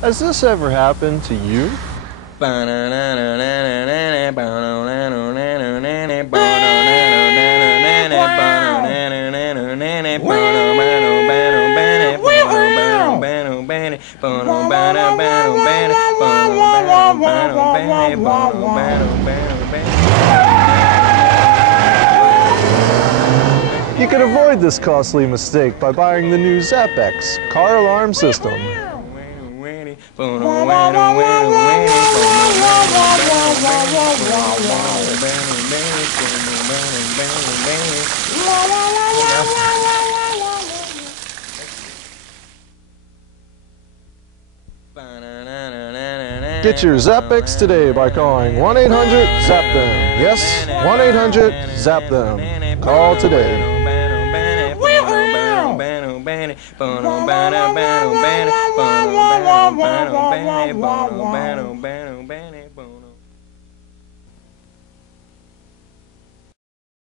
Has this ever happened to you? You can avoid this costly mistake by buying the new Zap-X car alarm system. Get your Zap-X today by calling 1-800-ZAP-THEM. Yes, 1-800-ZAP-THEM. Call today.